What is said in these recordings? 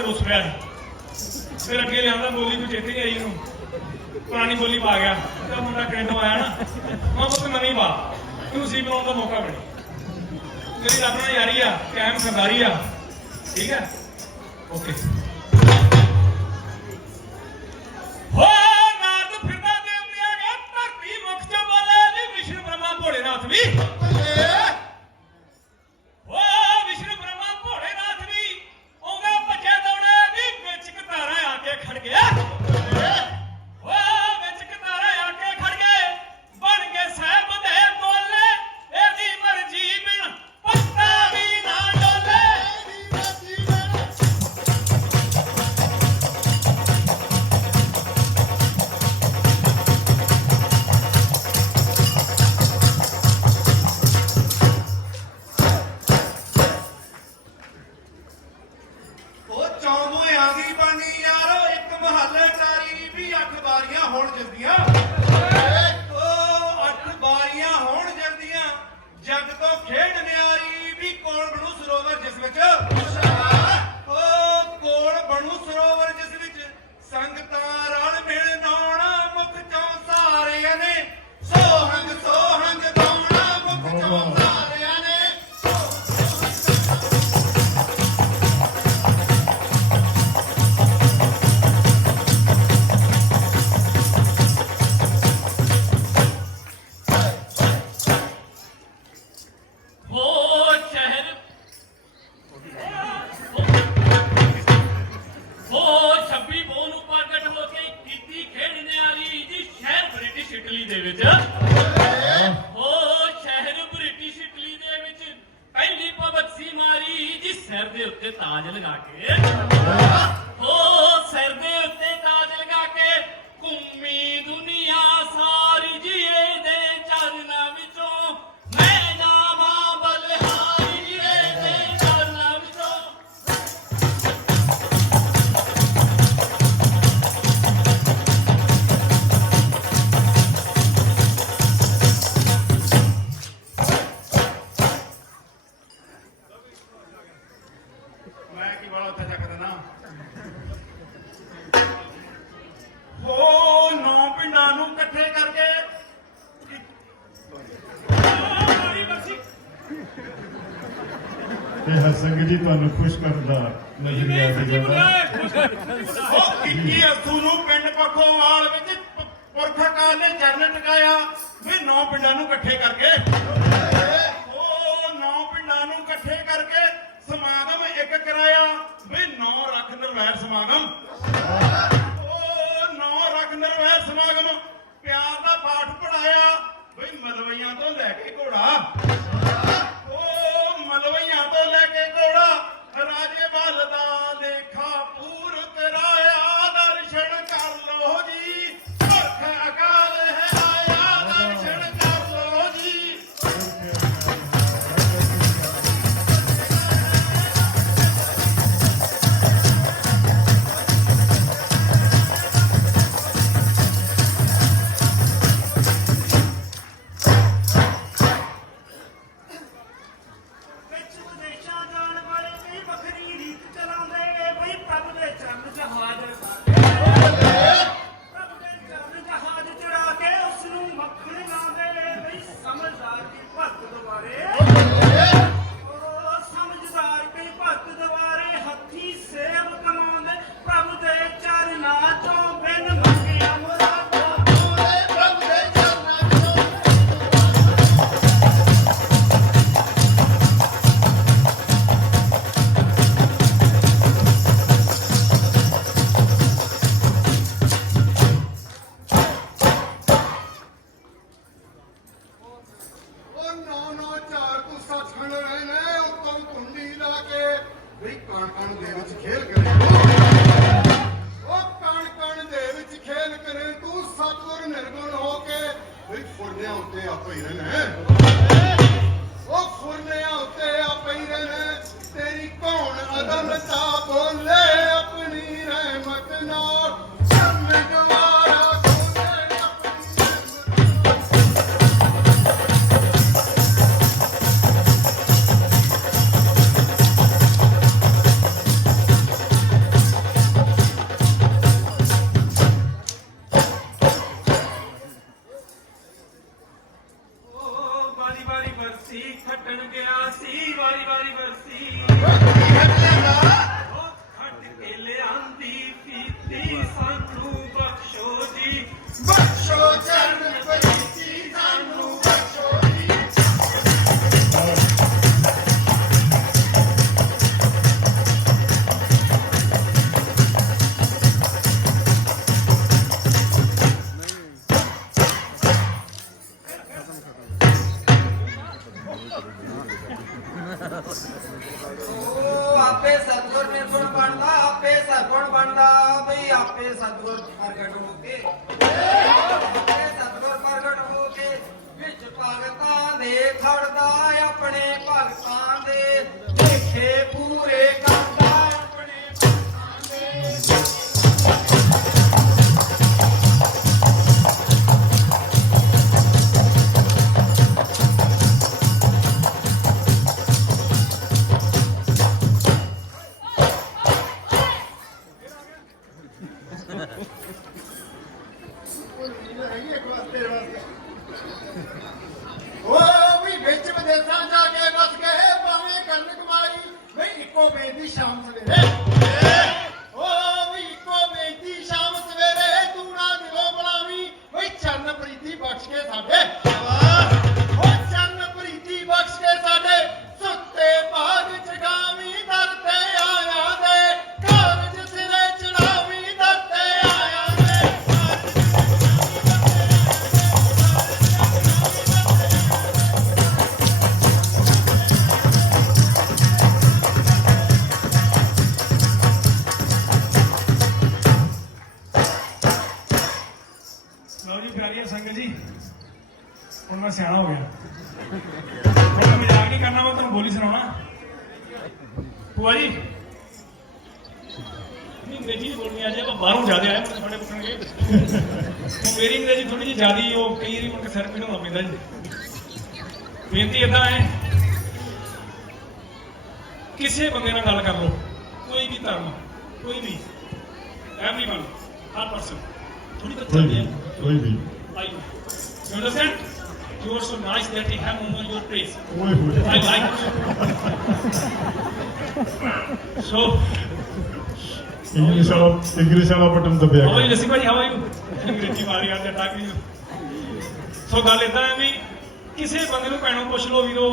ਤੇ ਰੁੱਸ ਪਿਆ ਫਿਰ ਅੱਗੇ ਲਿਆਂਦਾ ਬੋਲੀ ਕੋਈ ਚੇਤੇ ਆਈ ਉਹਨੂੰ। ਪੁਰਾਣੀ ਬੋਲੀ ਪਾ ਗਿਆ। ਤਾਂ ਮੁੰਡਾ ਕੈਂਡੋ ਆਇਆ ਨਾ, ਮੈਂ ਪੁੱਤ ਨਵੀਂ ਪਾ। ਤੂੰ ਸੀ ਬਣਾਉਣ ਦਾ ਮੌਕਾ ਮਿਲਿਆ। ਮੇਰੀ ਰੱਬ ਨਾਲ ਯਾਰੀ ਆ ਕੈਮ ਸਰਦਾਰੀ ਆ। ਠੀਕ ਹੈ? ਓਕੇ। ਉਹ 21 ਅਸੂ ਨੂੰ ਪਿੰਡ ਪੱਖੋਵਾਲ ਵਿੱਚ ਪੁਰਖਕਾਰ ਨੇ ਚਰਨ ਟਿਕਾਇਆ। ਵੀ ਨੌ ਪਿੰਡਾਂ ਨੂੰ ਇਕੱਠੇ ਕਰਕੇ। ਉਹ ਨੌ ਪਿੰਡਾਂ ਨੂੰ ਇਕੱਠੇ ਕਰਕੇ ਸਮਾਗਮ ਇੱਕ ਕਰਾਇਆ। ਵੀ ਨੌ ਰੱਖ ਨਿਰਵੈਰ ਸਮਾਗਮ। ਉਹ ਨੌ ਰੱਖ ਨਿਰਵੈਰ ਸਮਾਗਮ। ਪਿਆਰ ਦਾ ਪਾਠ ਪੜਾਇਆ ਵੀ ਮਲਵਈਆਂ ਤੋਂ ਲੈ ਕੇ ਘੋੜਾ। ਉਹ ਮਲਵਈਆਂ ਤੋਂ ਲੈ ਕੇ ਘੋੜਾ। ਰਾਜੇ ਦਾ ਦੇ ਖਾਪੂਰ ਕਰਾਇਆ ਦਰਸ਼ਨ ਕਰ ਲੋ ਜੀ। ਖੁਰਨਿਆਂ ਉੱਤੇ ਆ ਪਈ ਰਹਿਣਾ ਉਹ ਖੁਰਨਿਆਂ ਉੱਤੇ ਆ ਪਈ ਰਹਿਣਾ ਤੇਰੀ ਕੌਣ ਅਦਮ ਤਾ ਬੋਲੇ, ਆਪਣੀ ਰਹਿਮਤ ਨਾਲ। ਭਗਤਾਂ ਦੇ ਆਪਣੇ ਭਗਤਾਂ ਦੇ ਦੇਖੇ ਬੇਦੀ ਹੁਣ ਮੈਂ ਸਿਆਣਾ ਹੋ ਗਿਆ। ਹੁਣ ਮੈਂ ਮਜ਼ਾਕ ਨਹੀਂ ਕਰਨਾ ਮੈਂ ਤੁਹਾਨੂੰ ਬੋਲੀ ਸੁਣਾਉਣਾ। ਭੂਆ ਜੀ ਨਹੀਂ ਅੰਗਰੇਜ਼ੀ ਬੋਲਣੀ ਅੱਜ ਆਪਾਂ ਬਾਹਰੋਂ ਜ਼ਿਆਦਾ ਆਏ ਮੈਨੂੰ ਸਾਡੇ ਪੁੱਛਣਗੇ ਉਹ ਮੇਰੀ ਅੰਗਰੇਜ਼ੀ ਥੋੜੀ ਜਿਹੀ ਜ਼ਿਆਦੀ ਉਹ ਕਈ ਵਾਰੀ ਮੈਨੂੰ ਸਿਰ ਪੀਣਾਉਣਾ ਪੈਂਦਾ ਜੀ। ਬੇਨਤੀ ਇਦਾਂ ਹੈ ਕਿਸੇ ਬੰਦੇ ਨਾਲ ਗੱਲ ਕਰ ਲਓ ਕੋਈ ਵੀ ਧਰਮ ਕੋਈ ਵੀ ਐਵਰੀਵਨ ਹਰ ਪਰਸਨ ਥੋੜੀ ਕੋਈ ਬੱਚਾ ਵੀ ਹੈ। ਕੋਈ ਵੀ I know. You understand? You are so nice that you have on your ਹੋਏ I like it. so, button ਦਬਿਆ how are you, ਗਿਆ Lassi bhai? How are you? ਅੰਗਰੇਜ਼ੀ ਮਾਰੀ ਜਾਂਦੇ ਅਟਕ ਨਹੀਂ ਸੋ ਗੱਲ ਇਦਾਂ ਹੈ ਵੀ ਕਿਸੇ ਬੰਦੇ ਨੂੰ ਭੈਣੋਂ ਪੁੱਛ ਲਓ ਵੀਰੋ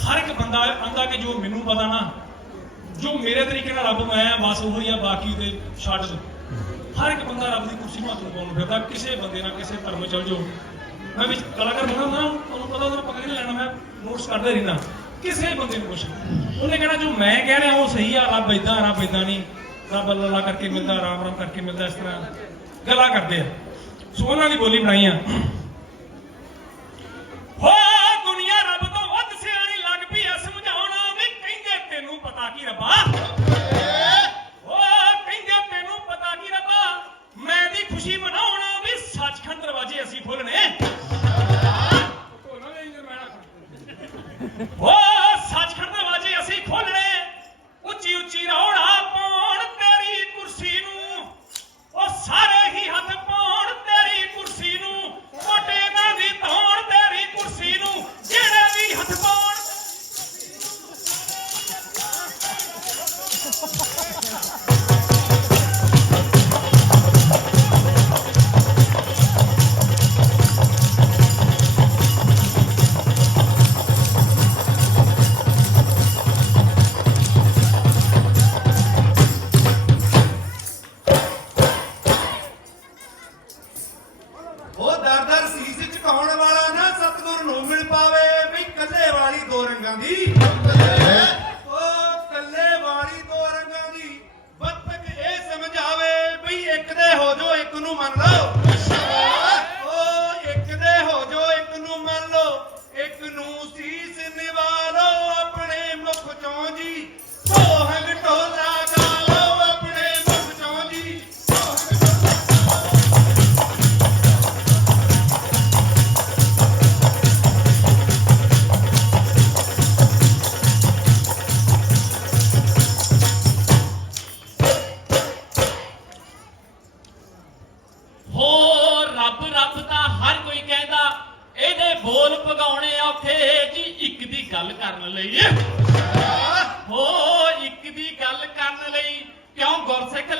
ਹਰ ਇੱਕ ਬੰਦਾ ਆਂਦਾ ਕਿ ਜੋ ਮੈਨੂੰ ਪਤਾ ਨਾ ਜੋ ਮੇਰੇ ਤਰੀਕੇ ਨਾਲ ਰੱਬ ਮੈਂ ਬਸ ਉਹੀ ਆ ਬਾਕੀ ਤੇ ਛੱਡ ਦੋ ਹਰ ਇੱਕ ਬੰਦਾ ਰੱਬ ਦੀ ਕੁਰਸੀ ਨੂੰ ਹੱਥ ਪਾਉਣ ਫਿਰਦਾ ਕਿਸੇ ਬੰਦੇ ਨਾਲ ਕਿਸੇ ਧਰਮ ਚਲ ਜਾਓ ਮੈਂ ਵਿੱਚ ਕਲਾਕਾਰ ਬਣਾ ਹੁੰਦਾ ਉਹਨੂੰ ਪਤਾ ਉਹਨੂੰ ਪਕੜ ਨਹੀਂ ਲੈਣਾ, ਮੈਂ ਨੋਟਸ ਕਰਦਾ ਰਹਿੰਦਾ। ਕਿਸੇ ਬੰਦੇ ਨੂੰ ਪੁੱਛ ਉਹਨੇ ਕਹਿਣਾ, ਜੋ ਮੈਂ ਕਹਿ ਰਿਹਾ, ਉਹ ਸਹੀ ਆ, ਰੱਬ ਇਦਾਂ ਰੱਬ ਇਦਾਂ ਨਹੀਂ। ਰੱਬ ਅੱਲਾ ਕਰਕੇ ਮਿਲਦਾ, ਰਾਮ ਰਾਮ ਕਰਕੇ ਮਿਲਦਾ, ਇਸ ਤਰ੍ਹਾਂ ਗੱਲਾਂ ਕਰਦੇ ਆ। ਸੋ ਉਹਨਾਂ ਦੀ ਬੋਲੀ ਬਣਾਈ ਆ। ਓ ਸੱਚਖੰਡ ਦਰਵਾਜ਼ੇ ਅਸੀਂ ਖੋਲਣੇ ਉੱਚੀ ਉੱਚੀ ਰੌਣਾ ਪਾਉਣ ਤੇਰੀ ਕੁਰਸੀ ਨੂੰ। ਉਹ ਸਾਰੇ ਹੀ ਹੱਥ ਪਾਉਣ ਤੇਰੀ ਕੁਰਸੀ ਨੂੰ। ਮੋਟੇ ਨਾਲ ਦੀ ਧੌਣ ਤੇਰੀ ਕੁਰਸੀ ਨੂੰ। ਜਿਹੜੇ ਵੀ ਹੱਥ ਪਾਉਣ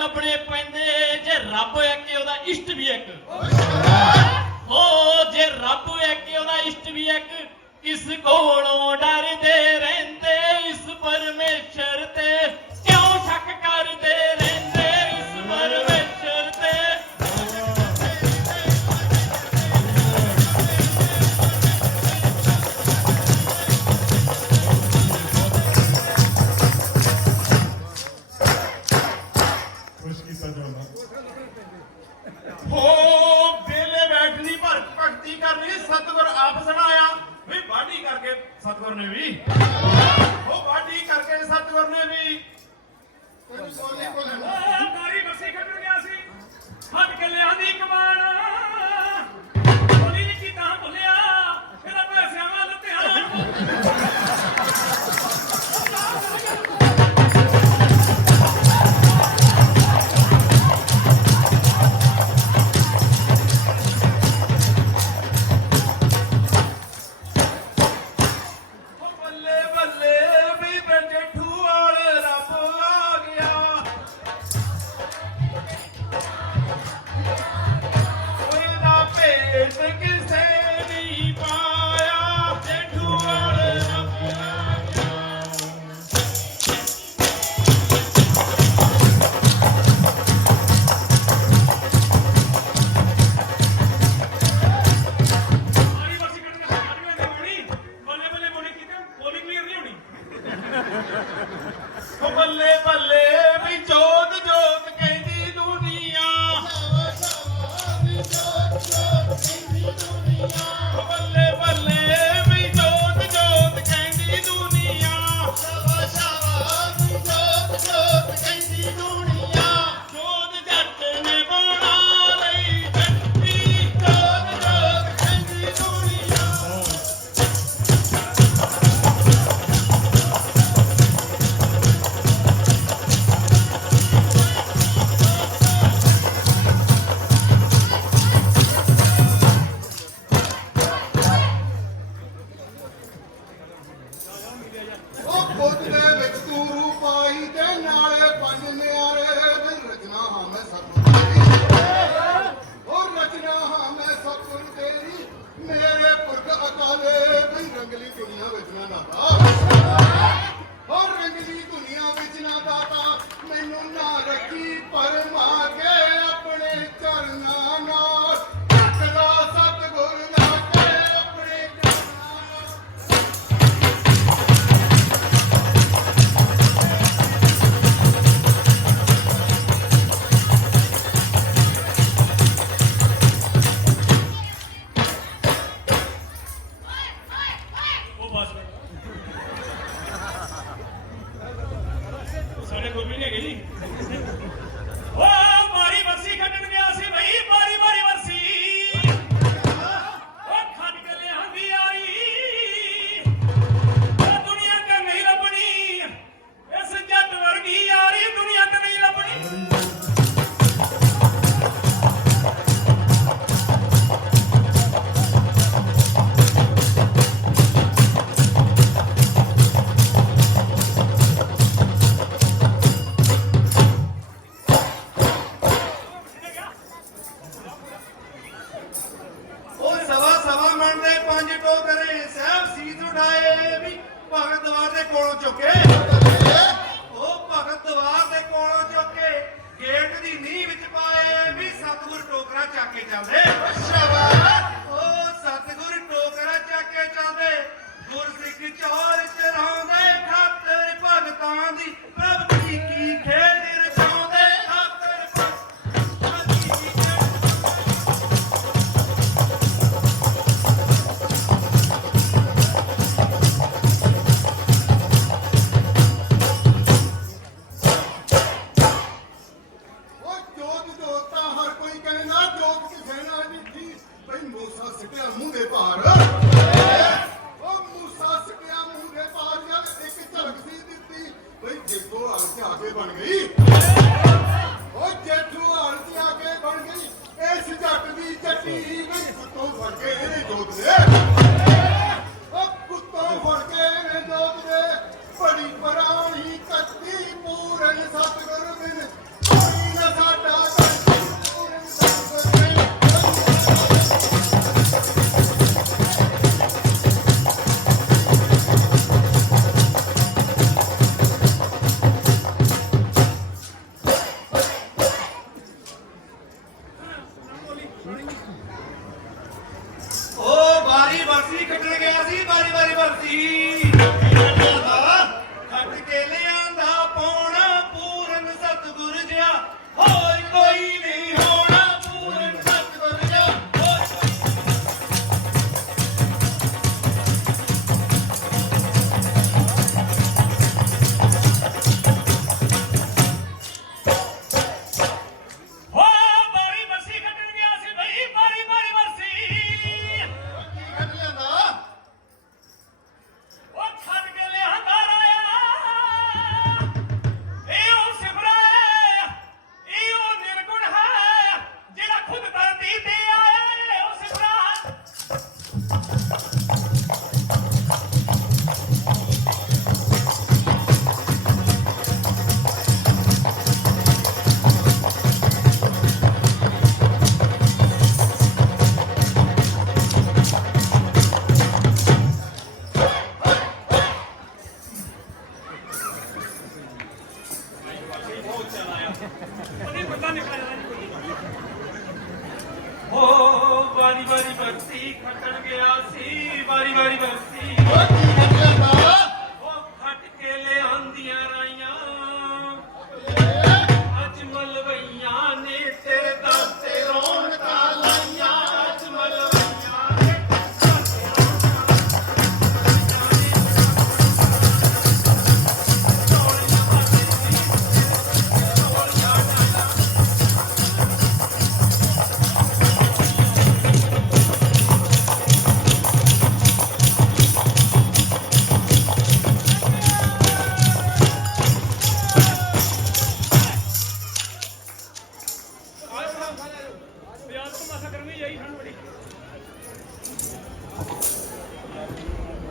ਲੱਭਣੇ ਪੈਂਦੇ ਜੇ ਰੱਬ ਇੱਕ ਹੈ, ਉਹਦਾ ਇਸ਼ਟ ਵੀ ਇੱਕ। అనేవి ਕੁਝ ਦੇ ਵਿੱਚ ਤੂੰ ਰੂਪਾਈ ਤੇ ਨਾਲੇ ਪੰਜ ਨਿਆਰੇ ਫਿਰ ਰਚਨਾ ਹਾਂ ਮੈਂ ਸਭ ਹੋਰ ਰਚਨਾ ਹਾਂ ਮੈਂ ਸਭ ਤੇਰੀ। ਮੇਰੇ ਪੁਰਖ ਅਕਾਲੇ ਵੀ ਰੰਗਲੀ ਦੁਨੀਆ ਵਿੱਚ ਨਾ ਦਾਤਾ ਹੋਰ ਰੰਗਲੀ ਦੁਨੀਆ ਵਿੱਚ ਨਾ ਦਾਤਾ ਮੈਨੂੰ ਨਾ